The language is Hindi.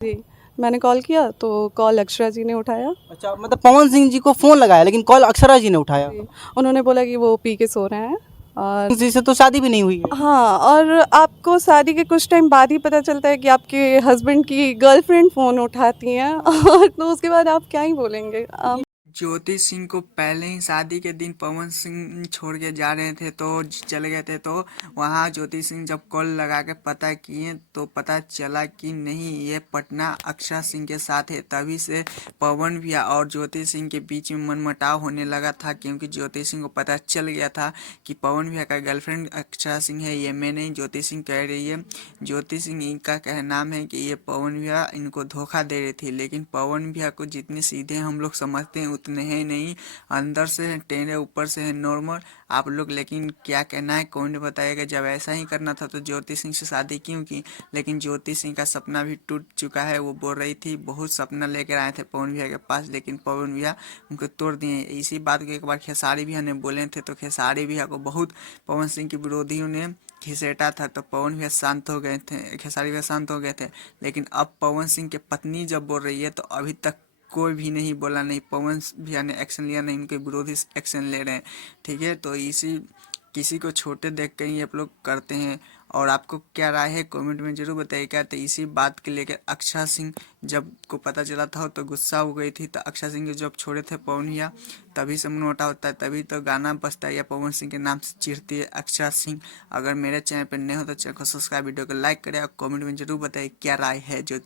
जी, मैंने कॉल किया तो कॉल अक्षरा जी ने उठाया। अच्छा, मतलब पवन सिंह जी को फ़ोन लगाया लेकिन कॉल अक्षरा जी ने उठाया। जी, उन्होंने बोला कि वो पी के सो रहे हैं और जी से तो शादी भी नहीं हुई है। हाँ, और आपको शादी के कुछ टाइम बाद ही पता चलता है कि आपके हस्बैंड की गर्लफ्रेंड फ़ोन उठाती हैं और तो उसके बाद आप क्या ही बोलेंगे। ज्योति सिंह को पहले ही शादी के दिन पवन सिंह छोड़ के जा रहे थे तो चले गए थे, तो वहाँ ज्योति सिंह जब कॉल लगा के पता किए तो पता चला कि नहीं, ये पटना अक्षरा सिंह के साथ है। तभी से पवन भैया और ज्योति सिंह के बीच में मनमुटाव होने लगा था, क्योंकि ज्योति सिंह को पता चल गया था कि पवन भैया का गर्लफ्रेंड अक्षरा सिंह है। ये मैं नहीं, ज्योति सिंह कह रही है। ज्योति सिंह इनका कहना है कि ये पवन भैया इनको धोखा दे रही थी, लेकिन पवन भैया को जितने सीधे हम लोग समझते हैं उतने हैं नहीं। अंदर से है टेढ़े, ऊपर से है नॉर्मल। आप लोग लेकिन क्या कहना है कौन बताएगा। जब ऐसा ही करना था तो ज्योति सिंह से शादी क्यों की। लेकिन ज्योति सिंह का सपना भी टूट चुका है। वो बोल रही थी बहुत सपना लेकर आए थे पवन भैया के पास, लेकिन पवन भैया उनको तोड़ दिए। इसी बात को एक बार खेसारी भैया ने बोले थे, तो खेसारी भैया को बहुत पवन सिंह के विरोधियों ने घिसेटा था, तो पवन भैया शांत हो गए थे, खेसारी भैया शांत हो गए थे। लेकिन अब पवन सिंह के पत्नी जब बोल रही है तो अभी तक कोई भी नहीं बोला, नहीं पवन भैया ने एक्शन लिया, नहीं उनके विरोधी एक्शन ले रहे हैं। ठीक है, तो इसी किसी को छोटे देख कर ही आप लोग करते हैं। और आपको क्या राय है कमेंट में जरूर बताइएगा। तो इसी बात के लेकर अक्षरा सिंह जब को पता चला था तो गुस्सा हो गई थी। तो अक्षरा सिंह जब छोड़े थे पवन भैया तभी से मनमुटाव होता है, तभी तो गाना बजता है या पवन सिंह के नाम से चिढ़ती है अक्षरा सिंह। अगर मेरे चैनल पर नए हो तो चैनल को सब्सक्राइब, वीडियो को लाइक करें और कमेंट में जरूर बताइए क्या राय है जो